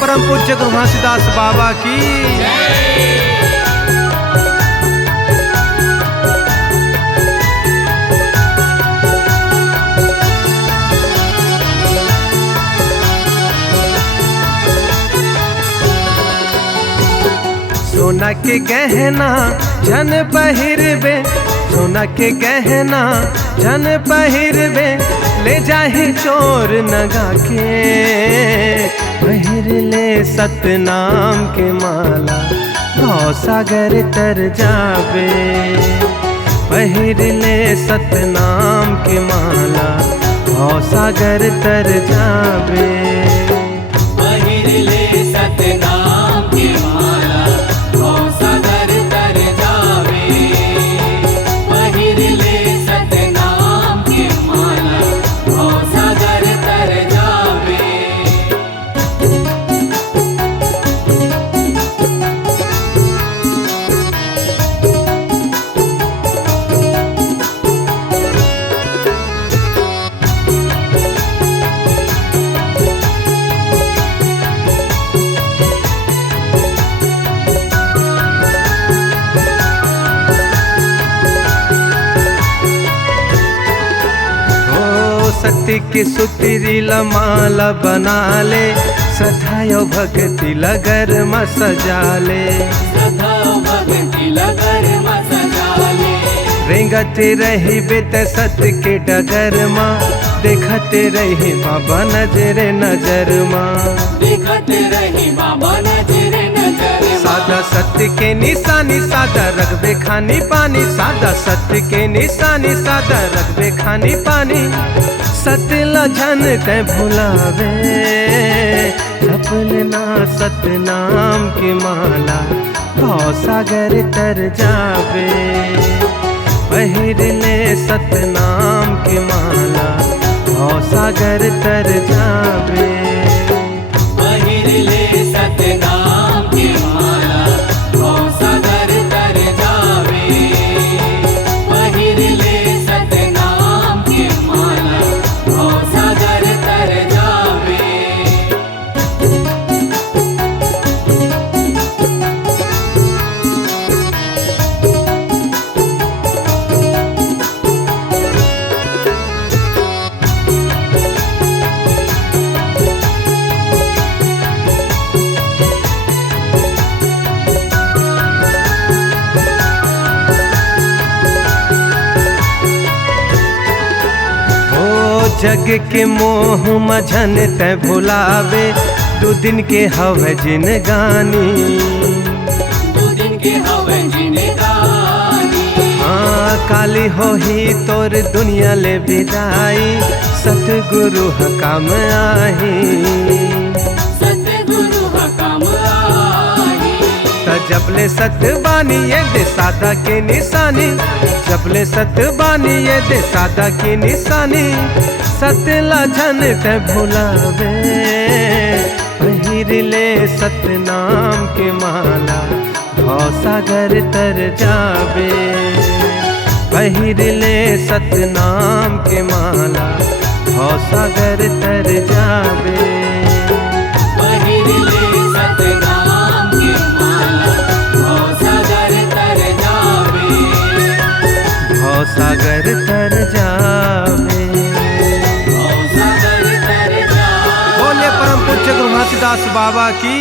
परम पूज्य गुरु घासीदास बाबा की। सोना के गहना जन पहिरबे, सोना के गहना जन पहिरबे, ले जाहि चोर नगा के। पहिर ले सतनाम के माला, भव सागर तर जाबे। पहिर ले सतनाम के माला, भव सागर तर जाबे। पहिर ले सतनाम के माला, भव सागर तर जाबे। पहिर ले सतनाम के माला, भव सागर तर जाबे। सत्य की सुतरी माला बना ले, सधायो भक्ति लगर म सजा ले। सधाओ भक्ति लगर म सजा ले। रेंगत रही बेत सत्य के डगर माँ, देखत रही बाबा नजरे नजर माँ। देखत रही बाबा नजरे नजर माँ। सादा सत्य के निशानी, सादा रखबे खानी पानी। सादा सत्य के निशानी, सादा रखबे खानी पानी। सत्य लजन ते भुलावे, जपलना सतनाम की माला, भव सागर तर जाबे। पहिर ले सतनाम की माला, भव सागर तर जाबे। पहिर ले सतनाम के माला, भव सागर तर जाबे। पहिर ले सतनाम के माला, भव सागर तर जाबे। जग के मोह मझन तै भुलावे, दो दिन के हवे जिनगानी। दो दिन के हवे जिनगानी। हाँ काली होही तोर दुनिया ले विदाई, सतगुरु हकाम आही। सतगुरु हकाम आही। त जबले सतबानी ये दे सादा के निशानी, जबले सतबानी ये दे सादा की निशानी। सत्य लजन ते भुलावे, पहिर ले सतनाम के माला, भव सागर तर जाबे। पहिर ले सतनाम के माला, भव सागर तर जाबे। पहिर ले सतनाम के माला, भव सागर तर जाबे। भव सागर तर जाबे। भव सागर तर जाबे। बोले परम पूज्य गुरु घासीदास बाबा की।